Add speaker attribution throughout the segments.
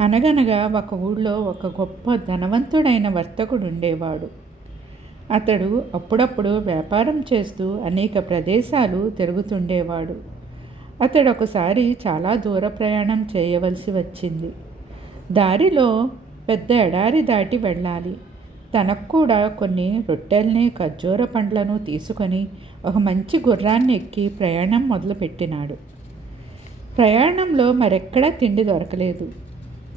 Speaker 1: అనగనగా ఒక ఊళ్ళో ఒక గొప్ప ధనవంతుడైన వర్తకుడు ఉండేవాడు. అతడు అప్పుడప్పుడు వ్యాపారం చేస్తూ అనేక ప్రదేశాలు తిరుగుతుండేవాడు. అతడు ఒకసారి చాలా దూర ప్రయాణం చేయవలసి వచ్చింది. దారిలో పెద్ద ఎడారి దాటి వెళ్ళాలి. తనకు కూడా కొన్ని రొట్టెల్ని ఖర్జూర పండ్లను తీసుకొని ఒక మంచి గుర్రాన్ని ఎక్కి ప్రయాణం మొదలుపెట్టినాడు. ప్రయాణంలో మరెక్కడా తిండి దొరకలేదు.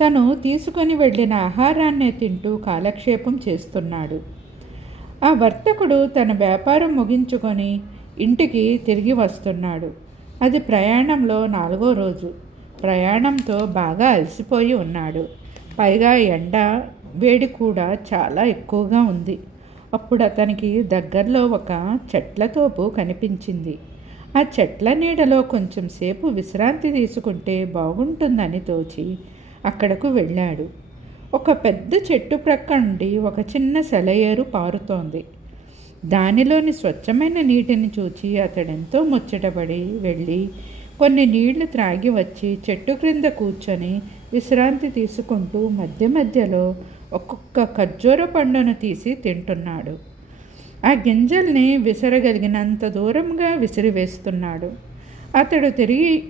Speaker 1: తను తీసుకొని వెళ్ళిన ఆహారాన్నే తింటూ కాలక్షేపం చేస్తున్నాడు. ఆ వర్తకుడు తన వ్యాపారం ముగించుకొని ఇంటికి తిరిగి వస్తున్నాడు. అది ప్రయాణంలో నాలుగో రోజు. ప్రయాణంతో బాగా అలసిపోయి ఉన్నాడు. పైగా ఎండ వేడి కూడా చాలా ఎక్కువగా ఉంది. అప్పుడు అతనికి దగ్గరలో ఒక చెట్ల తోపు కనిపించింది. ఆ చెట్ల నీడలో కొంచెం సేపు విశ్రాంతి తీసుకుంటే బాగుంటుందని తోచి అక్కడకు వెళ్ళాడు. ఒక పెద్ద చెట్టు ప్రక్క నుండి ఒక చిన్న సెలయేరు పారుతోంది. దానిలోని స్వచ్ఛమైన నీటిని చూచి అతడెంతో ముచ్చటపడి వెళ్ళి కొన్ని నీళ్ళు త్రాగి వచ్చి చెట్టు క్రింద కూర్చొని విశ్రాంతి తీసుకుంటూ మధ్య మధ్యలో ఒక్కొక్క ఖర్జూర పండును తీసి తింటున్నాడు. ఆ గింజల్ని విసరగలిగినంత దూరంగా విసిరివేస్తున్నాడు. అతడు తిరిగి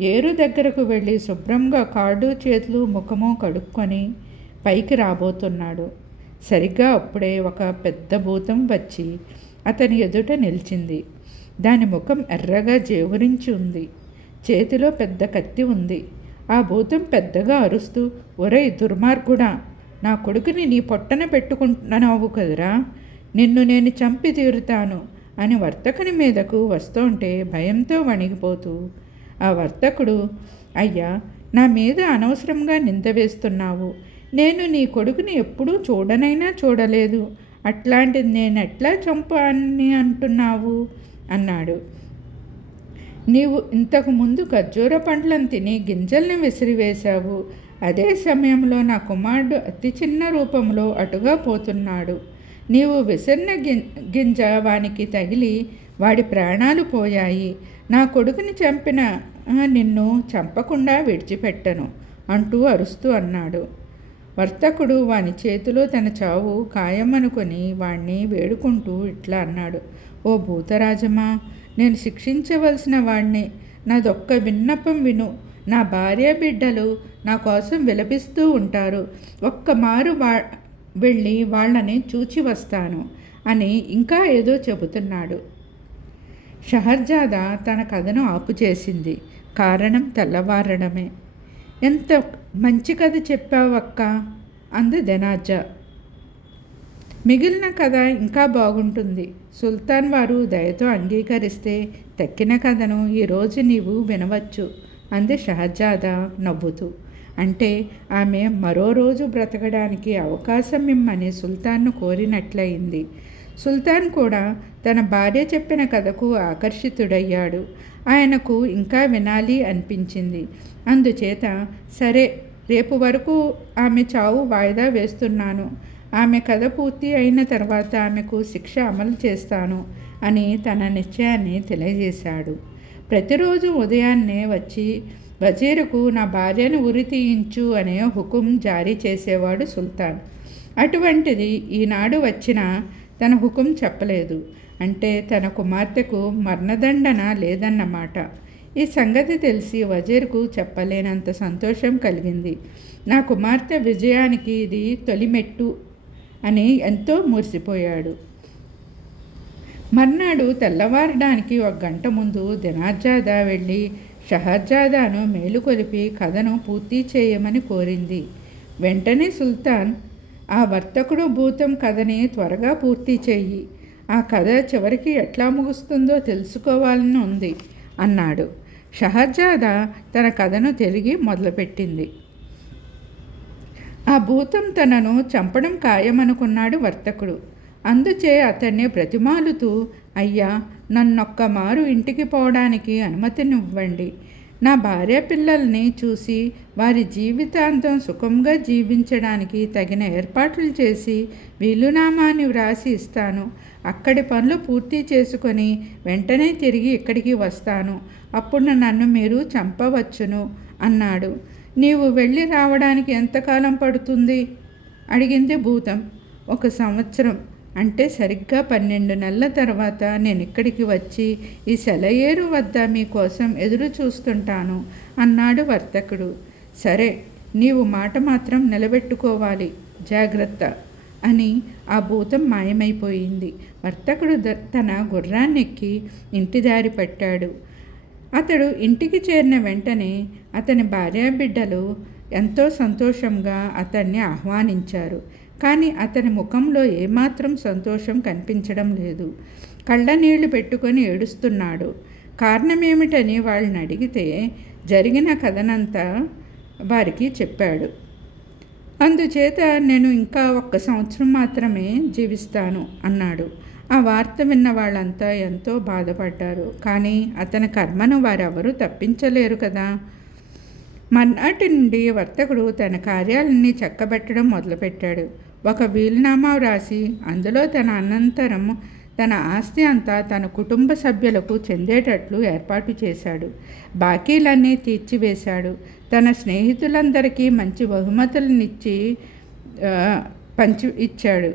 Speaker 1: ఏరు దగ్గరకు వెళ్ళి శుభ్రంగా కాళ్ళు చేతులు ముఖము కడుక్కొని పైకి రాబోతున్నాడు. సరిగ్గా అప్పుడే ఒక పెద్ద భూతం వచ్చి అతని ఎదుట నిలిచింది. దాని ముఖం ఎర్రగా జేవురించి ఉంది. చేతిలో పెద్ద కత్తి ఉంది. ఆ భూతం పెద్దగా అరుస్తూ ఒరై దుర్మార్గుడా నా కొడుకుని నీ పొట్టన పెట్టుకుంటున్నావు కదరా? నిన్ను నేను చంపి తీరుతాను అని వర్తకుని మీదకు వస్తుంటే భయంతో వణిగిపోతూ ఆ వర్తకుడు అయ్యా నా మీద అనవసరంగా నింద వేస్తున్నావు. నేను నీ కొడుకుని ఎప్పుడూ చూడనైనా చూడలేదు. అట్లాంటిది నేను ఎట్లా చంపాని అంటున్నావు? అన్నాడు. నీవు ఇంతకు ముందు ఖర్జూర పండ్లను తిని గింజల్ని విసిరివేశావు. అదే సమయంలో నా కుమారుడు అతి చిన్న రూపంలో అటుగా పోతున్నాడు. నీవు విసిరిన గింజ వానికి తగిలి వాడి ప్రాణాలు పోయాయి. నా కొడుకుని చంపిన నిన్ను చంపకుండా విడిచిపెట్టను అంటూ అరుస్తూ అన్నాడు. వర్తకుడు వాని చేతిలో తన చావు ఖాయమనుకొని వాణ్ణి వేడుకుంటూ ఇట్లా అన్నాడు. ఓ భూతరాజమా నేను శిక్షించవలసిన వాణ్ణి. నాదొక్క విన్నపం విను. నా భార్య బిడ్డలు నా కోసం విలపిస్తూ ఉంటారు. ఒక్కమారు వా వెళ్ళి వాళ్ళని చూచి వస్తాను అని ఇంకా ఏదో చెబుతున్నాడు. షహర్జాదా తన కథను ఆపు చేసింది. కారణం తెల్లవారడమే. ఎంత మంచి కథ చెప్పావక్క అంది ధనాజా. మిగిలిన కథ ఇంకా బాగుంటుంది. సుల్తాన్ వారు దయతో అంగీకరిస్తే తక్కిన కథను ఈరోజు నీవు వినవచ్చు అంది షహజాదా నవ్వుతూ. అంటే ఆమె మరో రోజు బ్రతకడానికి అవకాశం ఇమ్మని సుల్తాన్ను కోరినట్లయింది. సుల్తాన్ కూడా తన భార్య చెప్పిన కథకు ఆకర్షితుడయ్యాడు. ఆయనకు ఇంకా వినాలి అనిపించింది. అందుచేత సరే రేపు వరకు ఆమె చావు వాయిదా వేస్తున్నాను. ఆమె కథ పూర్తి అయిన తర్వాత ఆమెకు శిక్ష అమలు చేస్తాను అని తన నిశ్చయాన్ని తెలియజేశాడు. ప్రతిరోజు ఉదయాన్నే వచ్చి వజీరుకు నా భార్యను ఉరి తీయించు అనే హుకుం జారీ చేసేవాడు సుల్తాన్. అటువంటిది ఈనాడు వచ్చిన తన హుకుం చెప్పలేదు. అంటే తన కుమార్తెకు మరణదండన లేదన్నమాట. ఈ సంగతి తెలిసి వజీర్కు చెప్పలేనంత సంతోషం కలిగింది. నా కుమార్తె విజయానికి ఇది తొలిమెట్టు అని ఎంతో మురిసిపోయాడు. మర్నాడు తెల్లవారడానికి ఒక గంట ముందు దినార్జాదా వెళ్ళి షహర్జాదాను మేలుకొలిపి కథను పూర్తి చేయమని కోరింది. వెంటనే సుల్తాన్ ఆ వర్తకుడు భూతం కథని త్వరగా పూర్తి చేయి ఆ కథ చివరికి ఎట్లా ముగుస్తుందో తెలుసుకోవాలని ఉంది అన్నాడు. షహజాదా తన కథను తిరిగి మొదలుపెట్టింది. ఆ భూతం తనను చంపడం ఖాయమనుకున్నాడు వర్తకుడు. అందుచే అతన్ని ప్రతిమాలుతూ అయ్యా నన్నొక్క మారు ఇంటికి పోవడానికి అనుమతినివ్వండి. నా భార్య పిల్లల్ని చూసి వారి జీవితాంతం సుఖంగా జీవించడానికి తగిన ఏర్పాట్లు చేసి వీలునామాని వ్రాసి ఇస్తాను. అక్కడి పనులు పూర్తి చేసుకొని వెంటనే తిరిగి ఇక్కడికి వస్తాను. అప్పుడు నన్ను మీరు చంపవచ్చును అన్నాడు. నీవు వెళ్ళి రావడానికి ఎంతకాలం పడుతుంది? అడిగింది భూతం. ఒక సంవత్సరం. అంటే సరిగ్గా పన్నెండు నెలల తర్వాత నేను ఇక్కడికి వచ్చి ఈ సెలయేరు వద్ద మీకోసం ఎదురు చూస్తుంటాను అన్నాడు వర్తకుడు. సరే నీవు మాట మాత్రం నిలబెట్టుకోవాలి జాగ్రత్త అని ఆ భూతం మాయమైపోయింది. వర్తకుడు ద- తన గుర్రాన్నెక్కి ఇంటి దారి పట్టాడు. అతడు ఇంటికి చేరిన వెంటనే అతని భార్యాబిడ్డలు ఎంతో సంతోషంగా అతన్ని ఆహ్వానించారు. కానీ అతని ముఖంలో ఏమాత్రం సంతోషం కనిపించడం లేదు. కళ్ళనీళ్ళు పెట్టుకొని ఏడుస్తున్నాడు. కారణమేమిటని వాళ్ళని అడిగితే జరిగిన కథనంతా వారికి చెప్పాడు. అందుచేత నేను ఇంకా ఒక్క సంవత్సరం మాత్రమే జీవిస్తాను అన్నాడు. ఆ వార్త విన్న వాళ్ళంతా ఎంతో బాధపడ్డారు. కానీ అతని కర్మను వారెవరూ తప్పించలేరు కదా. మర్నాటి నుండి వర్తకుడు తన కార్యాలన్నీ చక్కబెట్టడం మొదలుపెట్టాడు. ఒక వీలునామా వ్రాసి అందులో తన అనంతరం తన ఆస్తి అంతా తన కుటుంబ సభ్యులకు చెందేటట్లు ఏర్పాటు చేశాడు. బాకీలన్నీ తీర్చివేశాడు. తన స్నేహితులందరికీ మంచి బహుమతులనిచ్చి పంచి ఇచ్చాడు.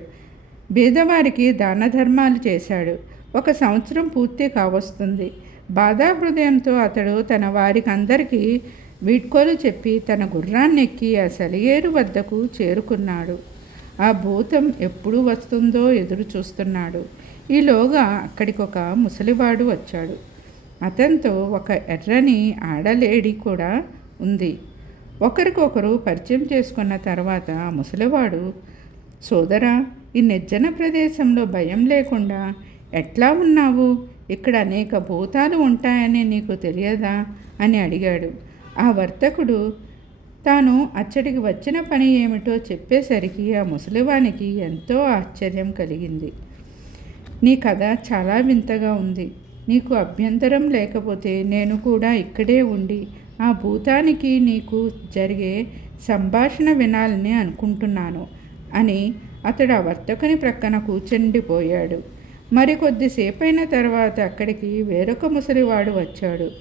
Speaker 1: బీదవారికి దాన ధర్మాలు చేశాడు. ఒక సంవత్సరం పూర్తి కావస్తుంది. బాధా హృదయంతో అతడు తన వారికి అందరికీ వీడ్కోలు చెప్పి తన గుర్రాన్ని ఎక్కి ఆ సలియేరు వద్దకు చేరుకున్నాడు. ఆ భూతం ఎప్పుడు వస్తుందో ఎదురు చూస్తున్నాడు. ఈలోగా అక్కడికి ఒక ముసలివాడు వచ్చాడు. అతనితో ఒక ఎర్రని ఆడలేడి కూడా ఉంది. ఒకరికొకరు పరిచయం చేసుకున్న తర్వాత ముసలివాడు సోదరా ఈ నిర్జన ప్రదేశంలో భయం లేకుండా ఎట్లా ఉన్నావు? ఇక్కడ అనేక భూతాలు ఉంటాయని నీకు తెలియదా? అని అడిగాడు. ఆ వర్తకుడు తాను అచ్చడికి వచ్చిన పని ఏమిటో చెప్పేసరికి ఆ ముసలివానికి ఎంతో ఆశ్చర్యం కలిగింది. నీ కథ చాలా వింతగా ఉంది. నీకు అభ్యంతరం లేకపోతే నేను కూడా ఇక్కడే ఉండి ఆ భూతానికి నీకు జరిగే సంభాషణ వినాలని అనుకుంటున్నాను అని అతడు ఆ వర్తకుని ప్రక్కన కూర్చుండిపోయాడు. మరి కొద్దిసేపైన తర్వాత అక్కడికి వేరొక ముసలివాడు వచ్చాడు.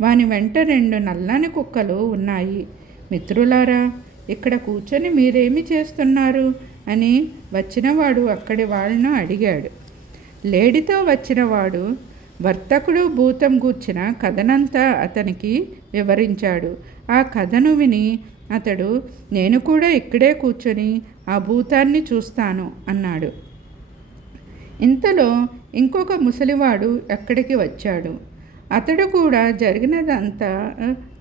Speaker 1: వాని వెంట రెండు నల్లని కుక్కలు ఉన్నాయి. మిత్రులారా ఇక్కడ కూర్చొని మీరేమి చేస్తున్నారు? అని వచ్చినవాడు అక్కడి వాళ్ళను అడిగాడు. లేడితో వచ్చినవాడు వర్తకుడు భూతం గూర్చిన కథనంతా అతనికి వివరించాడు. ఆ కథను విని అతడు నేను కూడా ఇక్కడే కూర్చొని ఆ భూతాన్ని చూస్తాను అన్నాడు. ఇంతలో ఇంకొక ముసలివాడు ఎక్కడికి వచ్చాడు. అతడు కూడా జరిగినదంతా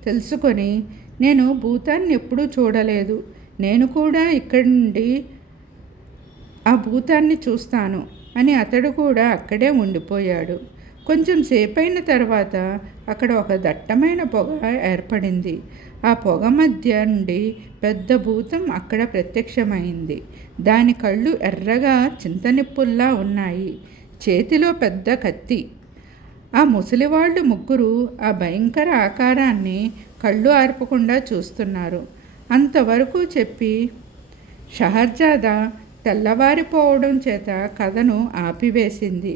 Speaker 1: తెలుసుకొని నేను భూతాన్ని ఎప్పుడూ చూడలేదు. నేను కూడా ఇక్కడి నుండి ఆ భూతాన్ని చూస్తాను అని అతడు కూడా అక్కడే ఉండిపోయాడు. కొంచెం సేపైన తర్వాత అక్కడ ఒక దట్టమైన పొగ ఏర్పడింది. ఆ పొగ మధ్య నుండి పెద్ద భూతం అక్కడ ప్రత్యక్షమైంది. దాని కళ్ళు ఎర్రగా చింతనిప్పుల్లా ఉన్నాయి. చేతిలో పెద్ద కత్తి. ఆ ముసలివాళ్ళు ముగ్గురు ఆ భయంకర ఆకారాన్ని కళ్ళు ఆర్పకుండా చూస్తున్నారు. అంతవరకు చెప్పి షహర్జాదా తెల్లవారిపోవడం చేత కథను ఆపివేసింది.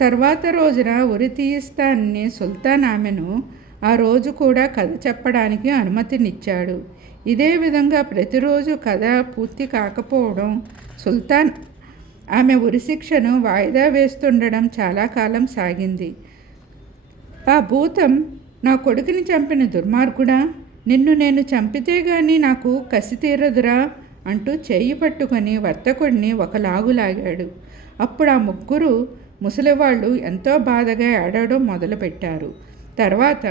Speaker 1: తర్వాత రోజున ఉరి తీయిస్తానని సుల్తాన్ ఆమెను ఆ రోజు కూడా కథ చెప్పడానికి అనుమతినిచ్చాడు. ఇదే విధంగా ప్రతిరోజు కథ పూర్తి కాకపోవడం సుల్తాన్ ఆమె ఉరిశిక్షను వాయిదా వేస్తుండడం చాలా కాలం సాగింది. ఆ భూతం నా కొడుకుని చంపిన దుర్మార్గుడా నిన్ను నేను చంపితే గాని నాకు కసి తీరదురా అంటూ చేయి పట్టుకొని వర్తకుడిని ఒకలాగులాగాడు. అప్పుడు ఆ ముగ్గురు ముసలివాళ్ళు ఎంతో బాధగా ఏడవడం మొదలుపెట్టారు. తర్వాత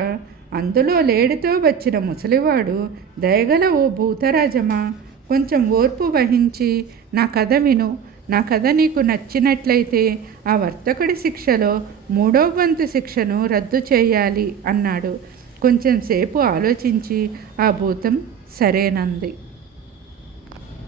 Speaker 1: అందులో లేడితో వచ్చిన ముసలివాడు దయగల ఓ భూతరాజమా కొంచెం ఓర్పు వహించి నా కథ విను నా కథ నీకు నచ్చినట్లయితే ఆ వర్తకుడి శిక్షలో మూడో వంతు శిక్షను రద్దు చేయాలి అన్నాడు. కొంచెం సేపు ఆలోచించి ఆ భూతం సరేనంది.